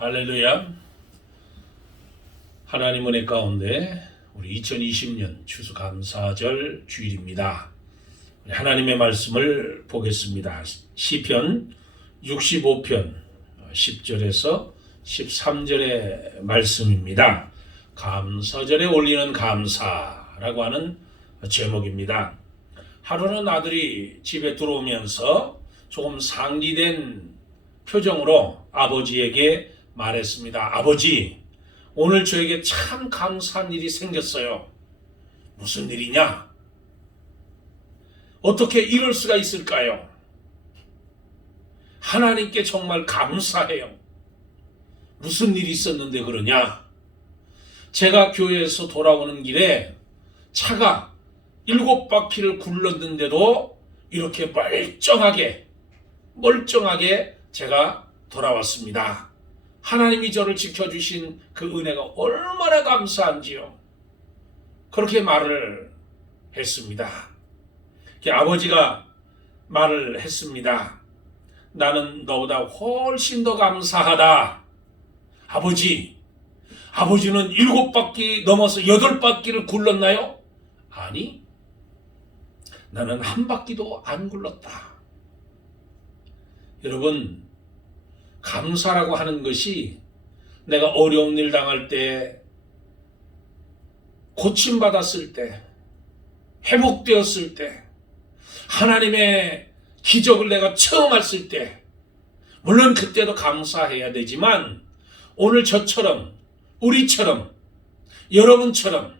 할렐루야. 하나님 은혜 가운데 우리 2020년 추수감사절 주일입니다. 하나님의 말씀을 보겠습니다. 시편 65편 10절에서 13절의 말씀입니다. 감사절에 올리는 감사라고 하는 제목입니다. 하루는 아들이 집에 들어오면서 조금 상기된 표정으로 아버지에게 말했습니다. 아버지, 오늘 저에게 참 감사한 일이 생겼어요. 무슨 일이냐? 어떻게 이럴 수가 있을까요? 하나님께 정말 감사해요. 무슨 일이 있었는데 그러냐? 제가 교회에서 돌아오는 길에 차가 7바퀴를 굴렀는데도 이렇게 멀쩡하게 제가 돌아왔습니다. 하나님이 저를 지켜주신 그 은혜가 얼마나 감사한지요. 그렇게 말을 했습니다. 아버지가 말을 했습니다. 나는 너보다 훨씬 더 감사하다. 아버지는 7바퀴 넘어서 8바퀴를 굴렀나요? 아니, 나는 한 바퀴도 안 굴렀다. 여러분, 감사라고 하는 것이 내가 어려운 일 당할 때, 고침받았을 때, 회복되었을 때, 하나님의 기적을 내가 체험했을 때, 물론 그때도 감사해야 되지만 오늘 저처럼, 우리처럼, 여러분처럼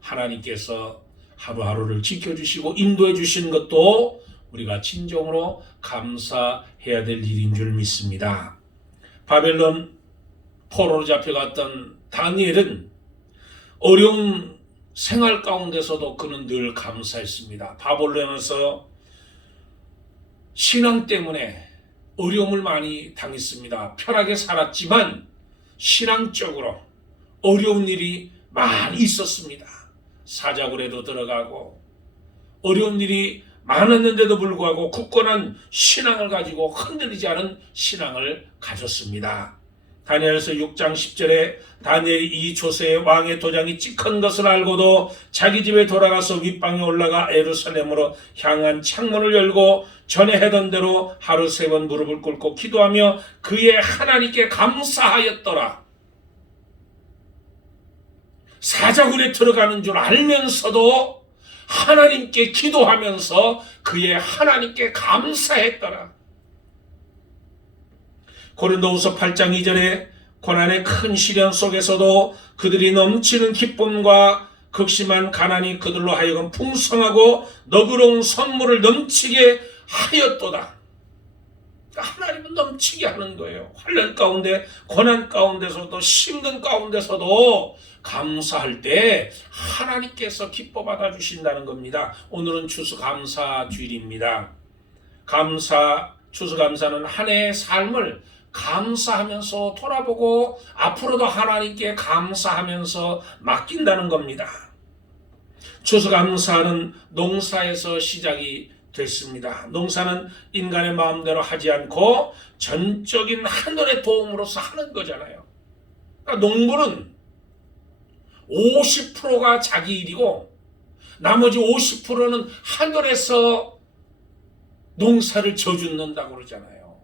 하나님께서 하루하루를 지켜주시고 인도해 주시는 것도 우리가 진정으로 감사해야 될 일인 줄 믿습니다. 바벨론 포로로 잡혀갔던 다니엘은 어려운 생활 가운데서도 그는 늘 감사했습니다. 바벨론에서 신앙 때문에 어려움을 많이 당했습니다. 편하게 살았지만 신앙적으로 어려운 일이 많이 있었습니다. 사자굴에도 들어가고 어려운 일이 많았는데도 불구하고 굳건한 신앙을 가지고 흔들리지 않은 신앙을 가졌습니다. 다니엘서 6장 10절에 다니엘이 이 조세의 왕의 도장이 찍힌 것을 알고도 자기 집에 돌아가서 윗방에 올라가 예루살렘으로 향한 창문을 열고 전에 하던 대로 하루 3번 무릎을 꿇고 기도하며 그의 하나님께 감사하였더라. 사자굴에 들어가는 줄 알면서도 하나님께 기도하면서 그의 하나님께 감사했더라. 고린도후서 8장 2절에 고난의 큰 시련 속에서도 그들이 넘치는 기쁨과 극심한 가난이 그들로 하여금 풍성하고 너그러운 선물을 넘치게 하였도다. 하나님은 넘치게 하는 거예요. 환난 가운데, 고난 가운데서도, 힘든 가운데서도 감사할 때 하나님께서 기뻐 받아 주신다는 겁니다. 오늘은 추수감사 주일입니다. 추수감사는 한 해의 삶을 감사하면서 돌아보고 앞으로도 하나님께 감사하면서 맡긴다는 겁니다. 추수감사는 농사에서 시작이 됐습니다. 농사는 인간의 마음대로 하지 않고 전적인 하늘의 도움으로서 하는 거잖아요. 그러니까 농부는 50%가 자기 일이고 나머지 50%는 하늘에서 농사를 져준다고 그러잖아요.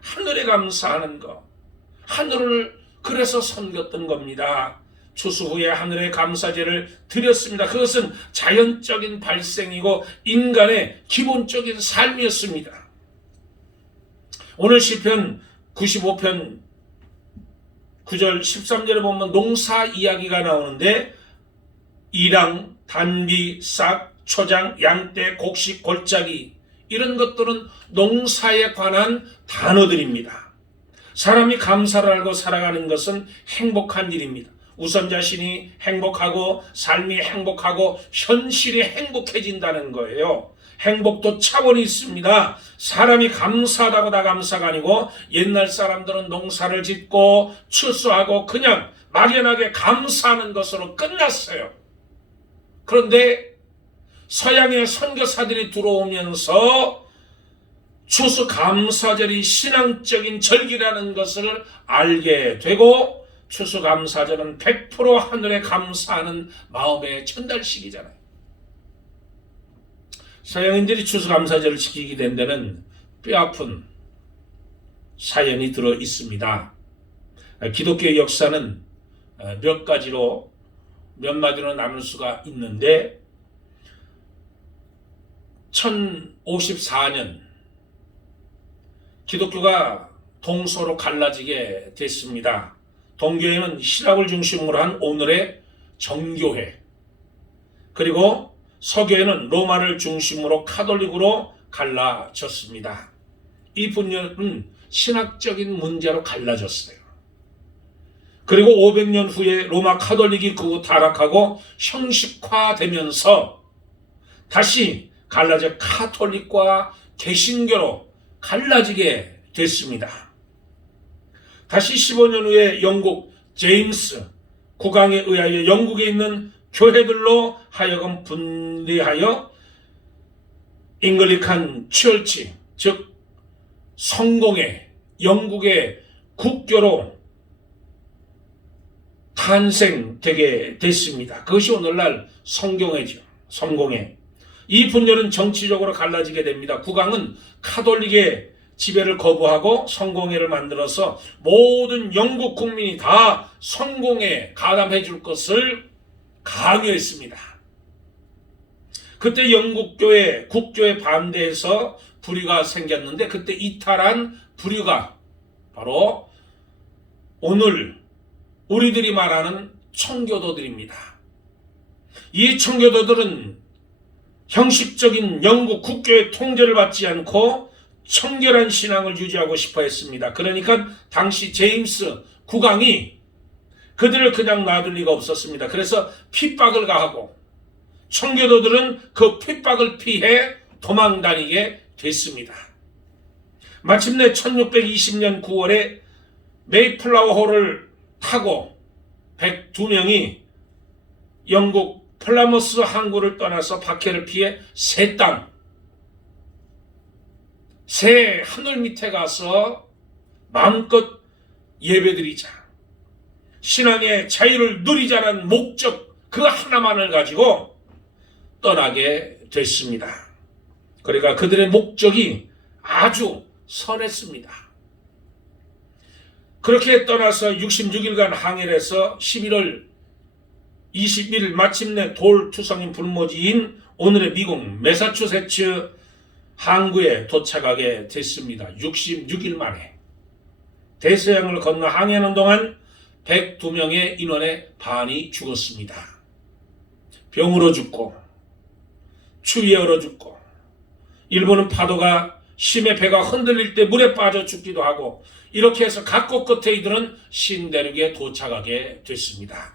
하늘에 감사하는 것, 하늘을 그래서 섬겼던 겁니다. 추수 후에 하늘에 감사제를 드렸습니다. 그것은 자연적인 발생이고 인간의 기본적인 삶이었습니다. 오늘 시편 95편 9절 13절에 보면 농사 이야기가 나오는데 이랑, 단비, 싹, 초장, 양떼, 곡식, 골짜기 이런 것들은 농사에 관한 단어들입니다. 사람이 감사를 알고 살아가는 것은 행복한 일입니다. 우선 자신이 행복하고 삶이 행복하고 현실이 행복해진다는 거예요. 행복도 차원이 있습니다. 사람이 감사하다고 다 감사가 아니고 옛날 사람들은 농사를 짓고 추수하고 그냥 막연하게 감사하는 것으로 끝났어요. 그런데 서양의 선교사들이 들어오면서 추수감사절이 신앙적인 절기라는 것을 알게 되고, 추수감사절은 100% 하늘에 감사하는 마음의 전달식이잖아요. 서양인들이 추수감사절을 지키게 된 데는 뼈아픈 사연이 들어 있습니다. 기독교의 역사는 몇 가지로, 몇 마디로 나눌 수가 있는데, 1054년 기독교가 동서로 갈라지게 됐습니다. 동교회는 신학을 중심으로 한 오늘의 정교회, 그리고 서교회는 로마를 중심으로 카톨릭으로 갈라졌습니다. 이 분열은 신학적인 문제로 갈라졌어요. 그리고 500년 후에 로마 카톨릭이 그 후 타락하고 형식화되면서 다시 갈라져 카톨릭과 개신교로 갈라지게 됐습니다. 다시 15년 후에 영국 제임스 국왕에 의하여 영국에 있는 교회들로 하여금 분리하여 잉글리칸 처치, 즉 성공회, 영국의 국교로 탄생되게 됐습니다. 그것이 오늘날 성공회죠. 성공회. 이 분열은 정치적으로 갈라지게 됩니다. 국왕은 카톨릭의 지배를 거부하고 성공회를 만들어서 모든 영국 국민이 다 성공회에 가담해 줄 것을 강요했습니다. 그때 영국교회, 국교에 반대해서 불의가 생겼는데, 그때 이탈한 불의가 바로 오늘 우리들이 말하는 청교도들입니다. 이 청교도들은 형식적인 영국 국교의 통제를 받지 않고 청결한 신앙을 유지하고 싶어 했습니다. 그러니까 당시 제임스 국왕이 그들을 그냥 놔둘 리가 없었습니다. 그래서 핍박을 가하고 청교도들은 그 핍박을 피해 도망다니게 됐습니다. 마침내 1620년 9월에 메이플라워호를 타고 102명이 영국 플라머스 항구를 떠나서 박해를 피해 새 땅, 새 하늘 밑에 가서 마음껏 예배드리자, 신앙의 자유를 누리자는 목적 그 하나만을 가지고 떠나게 됐습니다. 그러니까 그들의 목적이 아주 선했습니다. 그렇게 떠나서 66일간 항해를 해서 11월 21일 마침내 돌투성인 불모지인 오늘의 미국 매사추세츠 항구에 도착하게 됐습니다. 66일 만에. 대서양을 건너 항해하는 동안 102명의 인원의 반이 죽었습니다. 병으로 죽고 추위에 얼어 죽고, 일부는 파도가 심해 배가 흔들릴 때 물에 빠져 죽기도 하고, 이렇게 해서 각국 끝에 이들은 신대륙에 도착하게 됐습니다.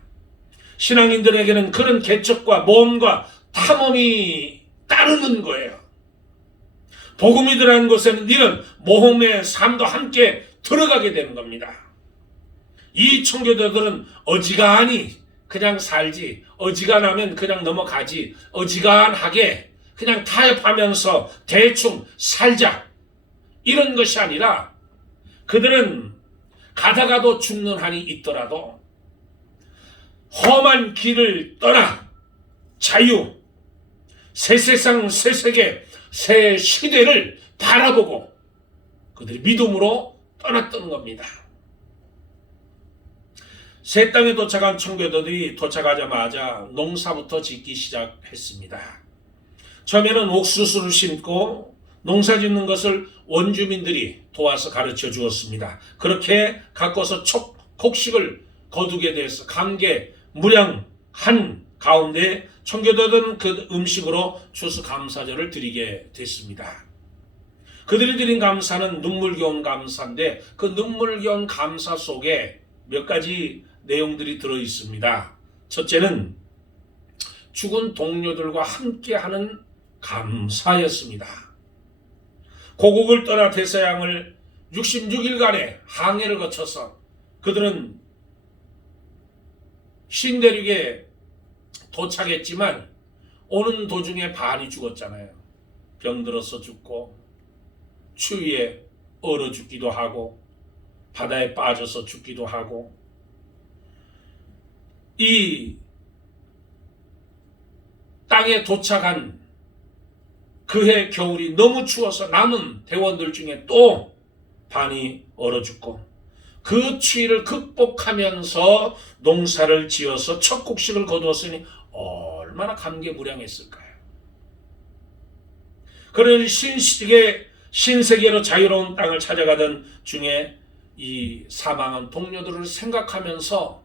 신앙인들에게는 그런 개척과 모험과 탐험이 따르는 거예요. 복음이 들어간 곳에는 이런 모험의 삶도 함께 들어가게 되는 겁니다. 이 청교도들은 어지간히 그냥 살지, 어지간하면 그냥 넘어가지, 어지간하게 그냥 타협하면서 대충 살자, 이런 것이 아니라 그들은 가다가도 죽는 한이 있더라도 험한 길을 떠나 자유, 새 세상, 새 세계, 새 시대를 바라보고 그들이 믿음으로 떠났던 겁니다. 새 땅에 도착한 청교도들이 도착하자마자 농사부터 짓기 시작했습니다. 처음에는 옥수수를 심고 농사 짓는 것을 원주민들이 도와서 가르쳐 주었습니다. 그렇게 가꿔서 곡식을 거두게 돼서 감개 무량한 가운데 청교도들은 그 음식으로 추수감사절을 드리게 됐습니다. 그들이 드린 감사는 눈물겨운 감사인데, 그 눈물겨운 감사 속에 몇 가지 내용들이 들어 있습니다. 첫째는 죽은 동료들과 함께하는 감사였습니다. 고국을 떠나 대서양을 66일간의 항해를 거쳐서 그들은 신대륙에 도착했지만 오는 도중에 반이 죽었잖아요. 병들어서 죽고 추위에 얼어 죽기도 하고 바다에 빠져서 죽기도 하고, 이 땅에 도착한 그해 겨울이 너무 추워서 남은 대원들 중에 또 반이 얼어 죽고, 그 추위를 극복하면서 농사를 지어서 첫 곡식을 거두었으니 얼마나 감개무량했을까요? 그런 신세계로 자유로운 땅을 찾아가던 중에 이 사망한 동료들을 생각하면서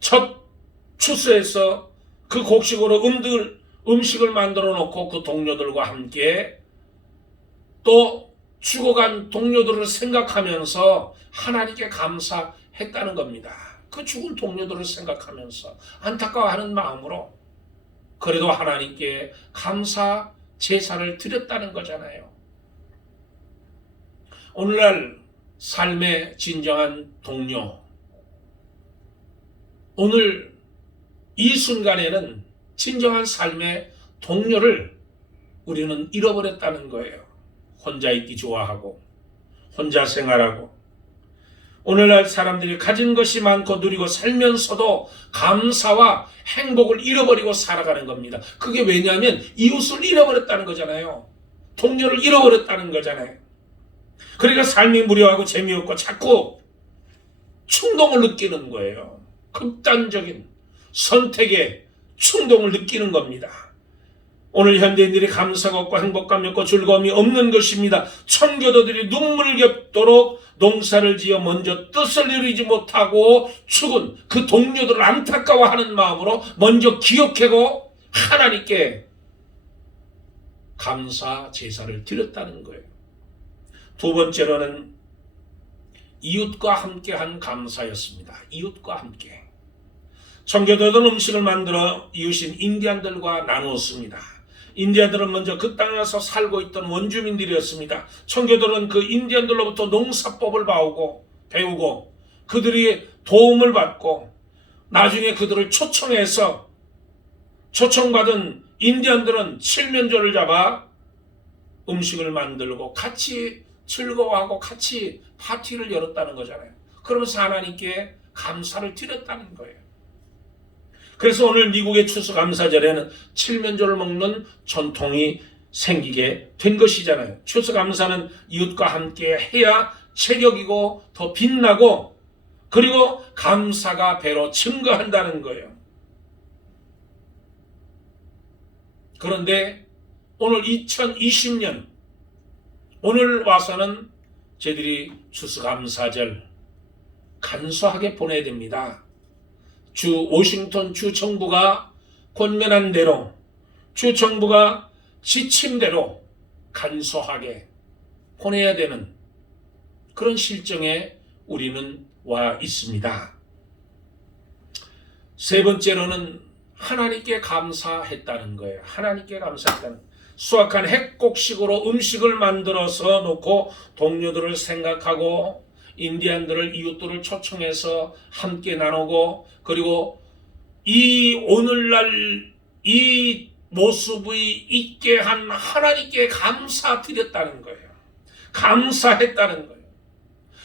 첫 추수에서 그 곡식으로 음식을 만들어 놓고 그 동료들과 함께 또 죽어간 동료들을 생각하면서 하나님께 감사했다는 겁니다. 그 죽은 동료들을 생각하면서 안타까워하는 마음으로 그래도 하나님께 감사 제사를 드렸다는 거잖아요. 오늘날 삶의 진정한 동료, 오늘 이 순간에는 진정한 삶의 동료를 우리는 잃어버렸다는 거예요. 혼자 있기 좋아하고 혼자 생활하고, 오늘날 사람들이 가진 것이 많고 누리고 살면서도 감사와 행복을 잃어버리고 살아가는 겁니다. 그게 왜냐하면 이웃을 잃어버렸다는 거잖아요. 동료를 잃어버렸다는 거잖아요. 그러니까 삶이 무료하고 재미없고 자꾸 충동을 느끼는 거예요. 극단적인 선택에 충동을 느끼는 겁니다. 오늘 현대인들이 감사가 없고 행복감이 없고 즐거움이 없는 것입니다. 청교도들이 눈물겹도록 농사를 지어 먼저 뜻을 이루지 못하고 죽은 그 동료들을 안타까워하는 마음으로 먼저 기억하고 하나님께 감사 제사를 드렸다는 거예요. 두 번째로는 이웃과 함께한 감사였습니다. 이웃과 함께. 청교도들은 음식을 만들어 이웃인 인디안들과 나누었습니다. 인디안들은 먼저 그 땅에 와서 살고 있던 원주민들이었습니다. 청교도는 그 인디안들로부터 농사법을 배우고 그들이 도움을 받고 나중에 그들을 초청받은 인디안들은 칠면조를 잡아 음식을 만들고 같이 즐거워하고 같이 파티를 열었다는 거잖아요. 그러면서 하나님께 감사를 드렸다는 거예요. 그래서 오늘 미국의 추수감사절에는 칠면조를 먹는 전통이 생기게 된 것이잖아요. 추수감사는 이웃과 함께 해야 체격이고 더 빛나고 그리고 감사가 배로 증거한다는 거예요. 그런데 오늘 2020년 오늘 와서는 저희들이 추수감사절 간소하게 보내야 됩니다. 워싱턴 주 정부가 권면한 대로, 주 정부가 지침 대로 간소하게 보내야 되는 그런 실정에 우리는 와 있습니다. 세 번째로는 하나님께 감사했다는 거예요. 하나님께 감사했다는 거예요. 수확한 핵곡식으로 음식을 만들어서 놓고 동료들을 생각하고 인디안들을 이웃들을 초청해서 함께 나누고 그리고 이 오늘날 이 모습이 있게 한 하나님께 감사드렸다는 거예요. 감사했다는 거예요.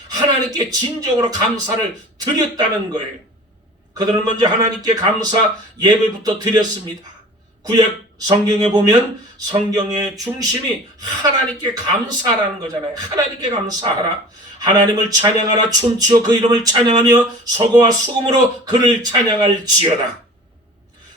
하나님께 진정으로 감사를 드렸다는 거예요. 그들은 먼저 하나님께 감사 예배부터 드렸습니다. 구약 성경에 보면 성경의 중심이 하나님께 감사라는 거잖아요. 하나님께 감사하라. 하나님을 찬양하라. 춤추어 그 이름을 찬양하며 소고와 수금으로 그를 찬양할지어다.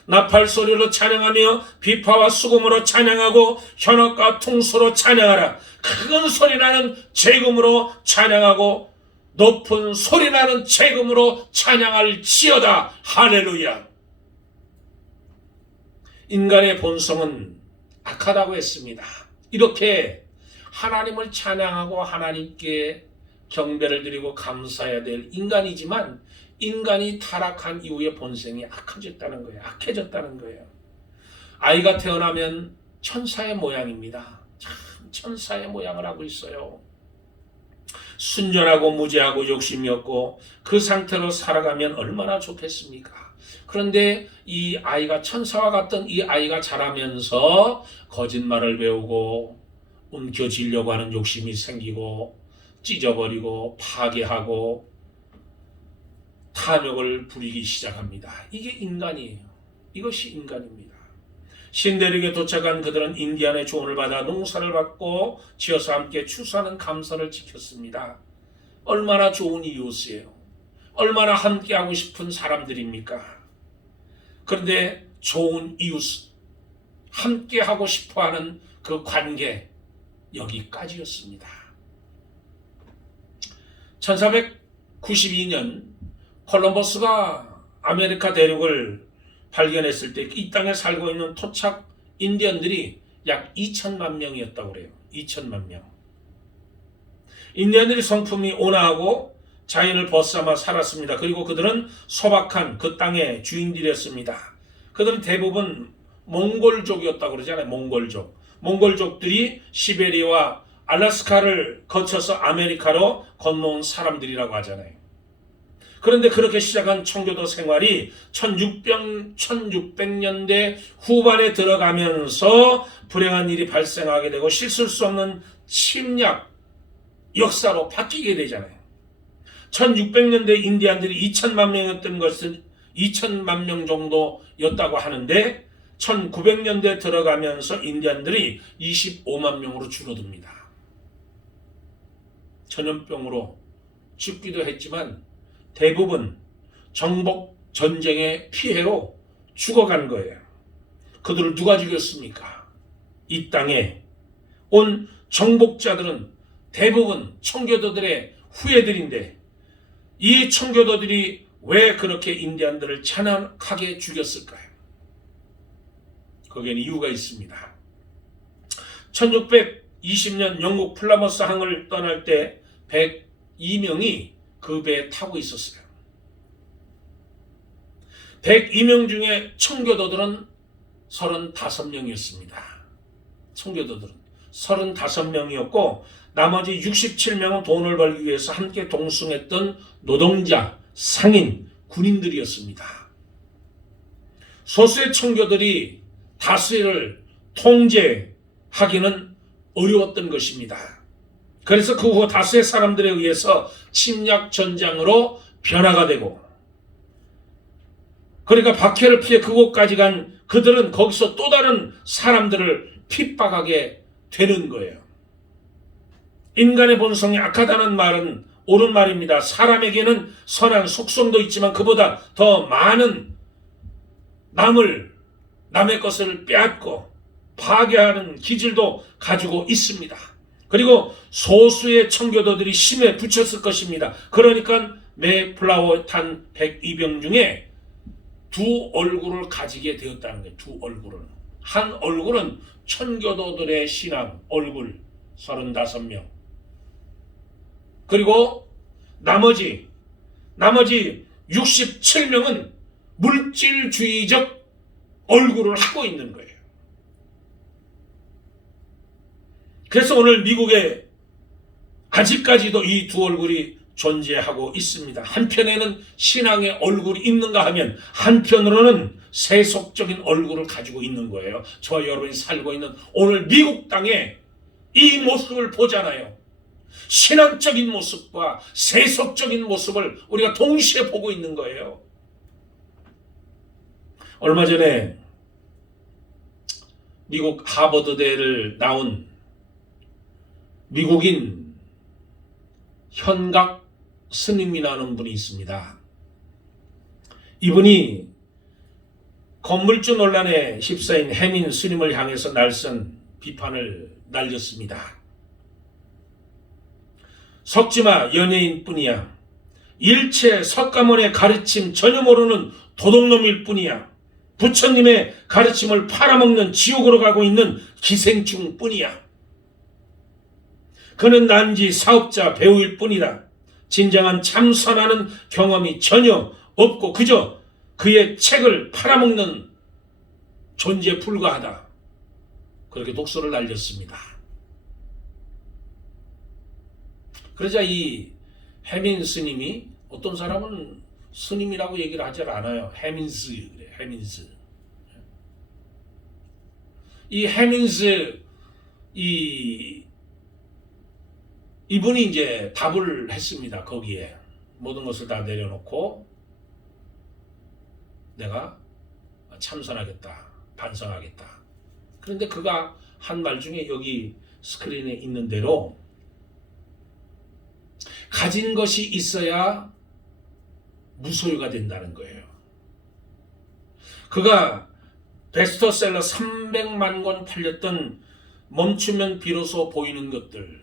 나팔소리로 찬양하며 비파와 수금으로 찬양하고 현악과 퉁소로 찬양하라. 큰 소리나는 재금으로 찬양하고 높은 소리나는 재금으로 찬양할지어다. 할렐루야. 인간의 본성은 악하다고 했습니다. 이렇게 하나님을 찬양하고 하나님께 경배를 드리고 감사해야 될 인간이지만 인간이 타락한 이후의 본성이 악해졌다는 거예요. 아이가 태어나면 천사의 모양입니다. 참 천사의 모양을 하고 있어요. 순전하고 무죄하고 욕심이 없고 그 상태로 살아가면 얼마나 좋겠습니까? 그런데 이 아이가 천사와 같던 이 아이가 자라면서 거짓말을 배우고 움켜쥐려고 하는 욕심이 생기고 찢어버리고 파괴하고 탐욕을 부리기 시작합니다. 이게 인간이에요. 이것이 인간입니다. 신대륙에 도착한 그들은 인디안의 조언을 받아 농사를 받고 지어서 함께 추수하는 감사를 지켰습니다. 얼마나 좋은 이웃이에요. 얼마나 함께하고 싶은 사람들입니까? 그런데 좋은 이웃, 함께하고 싶어하는 그 관계, 여기까지였습니다. 1492년 콜럼버스가 아메리카 대륙을 발견했을 때 이 땅에 살고 있는 토착 인디언들이 약 2천만 명이었다고 그래요. 2천만 명. 인디언들이 성품이 온화하고 자연을 벗삼아 살았습니다. 그리고 그들은 소박한 그 땅의 주인들이었습니다. 그들은 대부분 몽골족이었다고 그러잖아요. 몽골족. 몽골족들이 시베리아와 알래스카를 거쳐서 아메리카로 건너온 사람들이라고 하잖아요. 그런데 그렇게 시작한 청교도 생활이 1600년대 후반에 들어가면서 불행한 일이 발생하게 되고 씻을 수 없는 침략 역사로 바뀌게 되잖아요. 1600년대 인디안들이 2천만 명이었던 것은 2천만 명 정도였다고 하는데 1900년대 들어가면서 인디안들이 25만 명으로 줄어듭니다. 전염병으로 죽기도 했지만 대부분 정복 전쟁의 피해로 죽어간 거예요. 그들을 누가 죽였습니까? 이 땅에 온 정복자들은 대부분 청교도들의 후예들인데 이 청교도들이 왜 그렇게 인디안들을 잔인하게 죽였을까요? 거기에는 이유가 있습니다. 1620년 영국 플라머스 항을 떠날 때 102명이 그 배에 타고 있었어요. 102명 중에 청교도들은 35명이었습니다. 청교도들은 35명이었고 나머지 67명은 돈을 벌기 위해서 함께 동승했던 노동자, 상인, 군인들이었습니다. 소수의 청교들이 다수를 통제하기는 어려웠던 것입니다. 그래서 그 후 다수의 사람들에 의해서 침략 전장으로 변화가 되고 그러니까 박해를 피해 그곳까지 간 그들은 거기서 또 다른 사람들을 핍박하게 되는 거예요. 인간의 본성이 악하다는 말은 옳은 말입니다. 사람에게는 선한 속성도 있지만 그보다 더 많은 남의 것을 빼앗고 파괴하는 기질도 가지고 있습니다. 그리고 소수의 청교도들이 힘에 붙였을 것입니다. 그러니까 메이플라워 탄 102병 중에 두 얼굴을 가지게 되었다는 거예요. 두 얼굴을. 한 얼굴은 청교도들의 신앙 얼굴 35명. 그리고 나머지 67명은 물질주의적 얼굴을 하고 있는 거예요. 그래서 오늘 미국에 아직까지도 이 두 얼굴이 존재하고 있습니다. 한편에는 신앙의 얼굴이 있는가 하면 한편으로는 세속적인 얼굴을 가지고 있는 거예요. 저와 여러분이 살고 있는 오늘 미국 땅에 이 모습을 보잖아요. 신앙적인 모습과 세속적인 모습을 우리가 동시에 보고 있는 거예요. 얼마 전에 미국 하버드대를 나온 미국인 현각 스님이라는 분이 있습니다. 이분이 건물주 논란에 휩싸인 해민 스님을 향해서 날선 비판을 날렸습니다. 석지마 연예인뿐이야. 일체 석가모니의 가르침 전혀 모르는 도둑놈일 뿐이야. 부처님의 가르침을 팔아먹는 지옥으로 가고 있는 기생충뿐이야. 그는 단지 사업자 배우일 뿐이다. 진정한 참선하는 경험이 전혀 없고 그저 그의 책을 팔아먹는 존재에 불과하다. 그렇게 독소를 날렸습니다. 그러자 이 해민 스님이 어떤 사람은 스님이라고 얘기를 하지 않아요. 해민스 그래. 해민스. 이 해민스 이분이 이제 답을 했습니다. 거기에 모든 것을 다 내려놓고 내가 참선하겠다, 반성하겠다. 그런데 그가 한 말 중에 여기 스크린에 있는 대로 가진 것이 있어야 무소유가 된다는 거예요. 그가 베스트셀러 300만 권 팔렸던 멈추면 비로소 보이는 것들,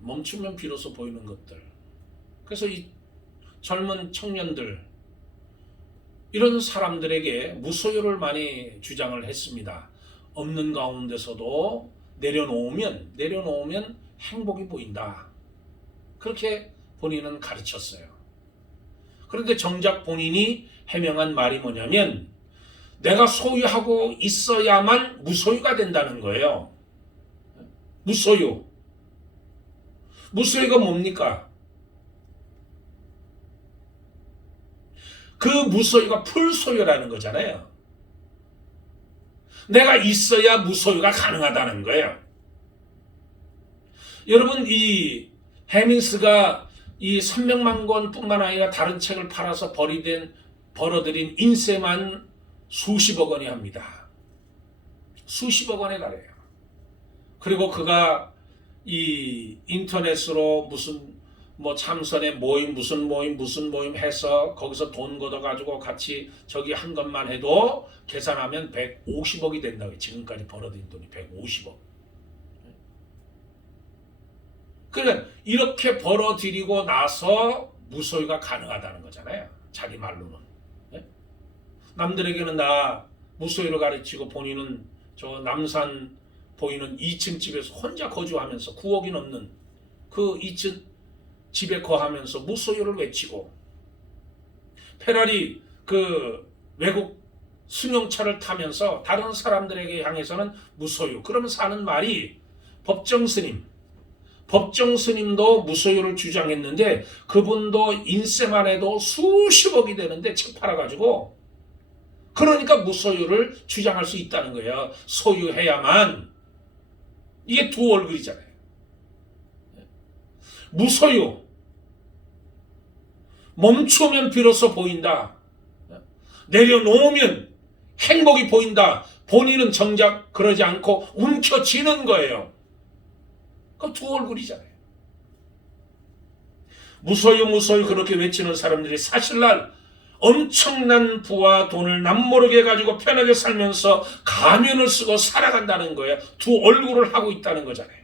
멈추면 비로소 보이는 것들. 그래서 이 젊은 청년들, 이런 사람들에게 무소유를 많이 주장을 했습니다. 없는 가운데서도 내려놓으면 행복이 보인다. 그렇게 본인은 가르쳤어요. 그런데 정작 본인이 해명한 말이 뭐냐면 내가 소유하고 있어야만 무소유가 된다는 거예요. 무소유. 무소유가 뭡니까? 그 무소유가 풀소유라는 거잖아요. 내가 있어야 무소유가 가능하다는 거예요. 여러분, 이 해밍스가 이 300만 권뿐만 아니라 다른 책을 팔아서 벌어들인 인세만 수십억 원이 합니다. 수십억 원에 달해요. 그리고 그가 이 인터넷으로 무슨 참선의 모임 무슨 모임 해서 거기서 돈 걷어가지고 같이 저기 한 것만 해도 계산하면 150억이 된다고요. 지금까지 벌어들인 돈이 150억. 그러니까 이렇게 벌어들이고 나서 무소유가 가능하다는 거잖아요. 자기 말로는. 남들에게는 나 무소유를 가르치고 본인은 저 남산 보이는 2층 집에서 혼자 거주하면서 9억이 넘는 그 2층 집에 거하면서 무소유를 외치고 페라리 그 외국 승용차를 타면서 다른 사람들에게 향해서는 무소유. 그러면서 하는 말이 법정 스님도 무소유를 주장했는데 그분도 인세만 해도 수십억이 되는데 책 팔아가지고 그러니까 무소유를 주장할 수 있다는 거예요. 소유해야만. 이게 두 얼굴이잖아요. 무소유. 멈추면 비로소 보인다. 내려놓으면 행복이 보인다. 본인은 정작 그러지 않고 움켜쥐는 거예요. 그 두 얼굴이잖아요. 무소유 그렇게 외치는 사람들이 사실날 엄청난 부와 돈을 남모르게 가지고 편하게 살면서 가면을 쓰고 살아간다는 거예요. 두 얼굴을 하고 있다는 거잖아요.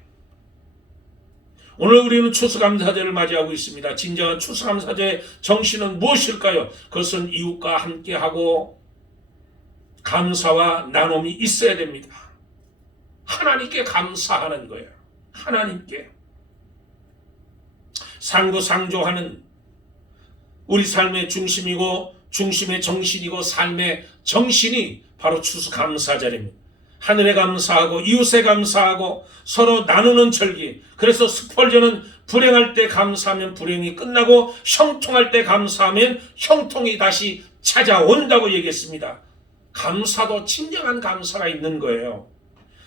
오늘 우리는 추수감사제를 맞이하고 있습니다. 진정한 추수감사제의 정신은 무엇일까요? 그것은 이웃과 함께하고 감사와 나눔이 있어야 됩니다. 하나님께 감사하는 거예요. 하나님께 상부상조하는 우리 삶의 중심이고 중심의 정신이고 삶의 정신이 바로 추수감사절입니다. 하늘에 감사하고 이웃에 감사하고 서로 나누는 절기. 그래서 스펄전은 불행할 때 감사하면 불행이 끝나고 형통할 때 감사하면 형통이 다시 찾아온다고 얘기했습니다. 감사도 진정한 감사가 있는 거예요.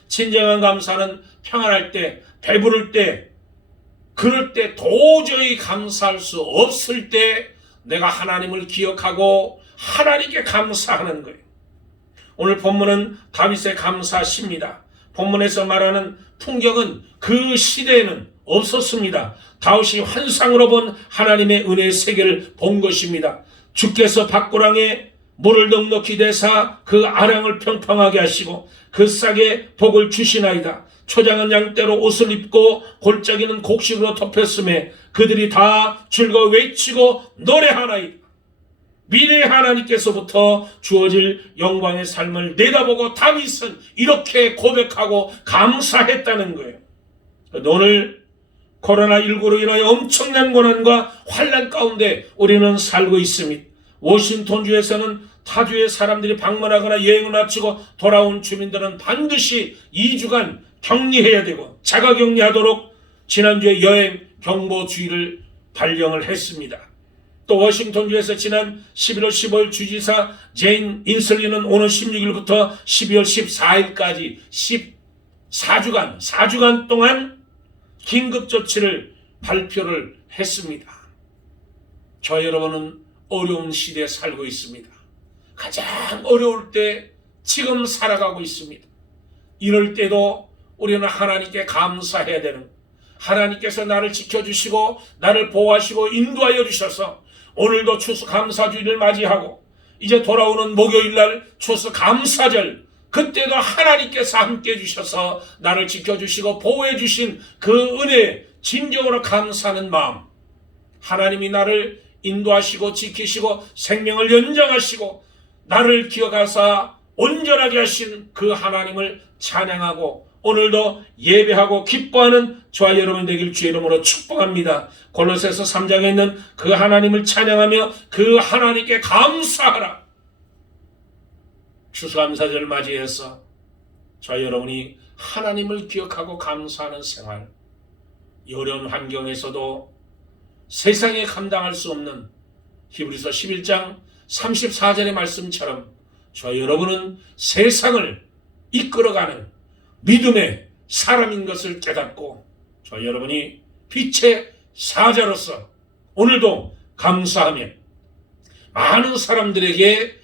진정한 감사는 평안할 때, 배부를 때, 그럴 때 도저히 감사할 수 없을 때 내가 하나님을 기억하고 하나님께 감사하는 거예요. 오늘 본문은 다윗의 감사시입니다. 본문에서 말하는 풍경은 그 시대에는 없었습니다. 다윗이 환상으로 본 하나님의 은혜의 세계를 본 것입니다. 주께서 밭고랑에 물을 넉넉히 대사 그 아랑을 평평하게 하시고 그 싹에 복을 주시나이다. 초장은 양떼로 옷을 입고 골짜기는 곡식으로 덮였음에 그들이 다 즐거워 외치고 노래하나이다. 미래의 하나님께서부터 주어질 영광의 삶을 내다보고 다윗은 이렇게 고백하고 감사했다는 거예요. 오늘 코로나19로 인하여 엄청난 고난과 환난 가운데 우리는 살고 있습니다. 워싱턴주에서는 타주의 사람들이 방문하거나 여행을 마치고 돌아온 주민들은 반드시 2주간 격리해야 되고 자가격리하도록 지난주에 여행 경보주의를 발령을 했습니다. 또 워싱턴주에서 지난 11월 15일 주지사 제인 인슬리는 오늘 16일부터 12월 14일까지 4주간 동안 긴급조치를 발표를 했습니다. 저 여러분은 어려운 시대에 살고 있습니다. 가장 어려울 때 지금 살아가고 있습니다. 이럴 때도 우리는 하나님께 감사해야 되는, 하나님께서 나를 지켜주시고 나를 보호하시고 인도하여 주셔서 오늘도 추수감사주일을 맞이하고 이제 돌아오는 목요일날 추수감사절, 그때도 하나님께서 함께 해주셔서 나를 지켜주시고 보호해 주신 그 은혜에 진정으로 감사하는 마음, 하나님이 나를 인도하시고 지키시고 생명을 연장하시고 나를 기억하사 온전하게 하신 그 하나님을 찬양하고 오늘도 예배하고 기뻐하는 저와 여러분 되길 주의 이름으로 축복합니다. 골로새서 3장에 있는 그 하나님을 찬양하며 그 하나님께 감사하라. 추수감사절을 맞이해서 저와 여러분이 하나님을 기억하고 감사하는 생활, 어려운 환경에서도 세상에 감당할 수 없는 히브리서 11장 34절의 말씀처럼 저와 여러분은 세상을 이끌어가는 믿음의 사람인 것을 깨닫고 저와 여러분이 빛의 사자로서 오늘도 감사하며 많은 사람들에게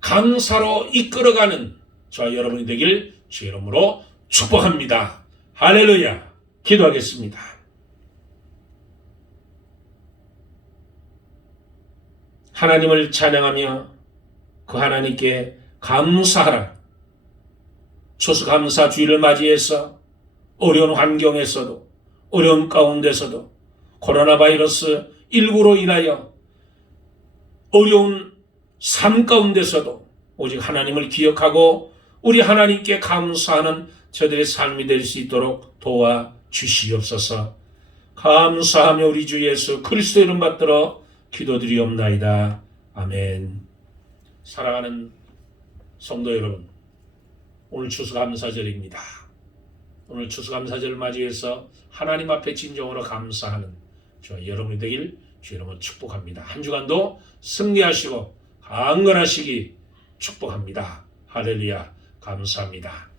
감사로 이끌어가는 저와 여러분이 되길 주의 이름으로 축복합니다. 할렐루야. 기도하겠습니다. 하나님을 찬양하며 그 하나님께 감사하라. 추수감사주일을 맞이해서 어려운 환경에서도 어려운 가운데서도 코로나 바이러스 19로 인하여 어려운 삶 가운데서도 오직 하나님을 기억하고 우리 하나님께 감사하는 저들의 삶이 될 수 있도록 도와주시옵소서. 감사하며 우리 주 예수 그리스도 이름 받들어 기도드리옵나이다. 아멘. 사랑하는 성도 여러분, 오늘 추수감사절입니다. 오늘 추수감사절을 맞이해서 하나님 앞에 진정으로 감사하는 저와 여러분이 되길 주 이름으로 축복합니다. 한 주간도 승리하시고 강건하시기 축복합니다. 할렐루야. 감사합니다.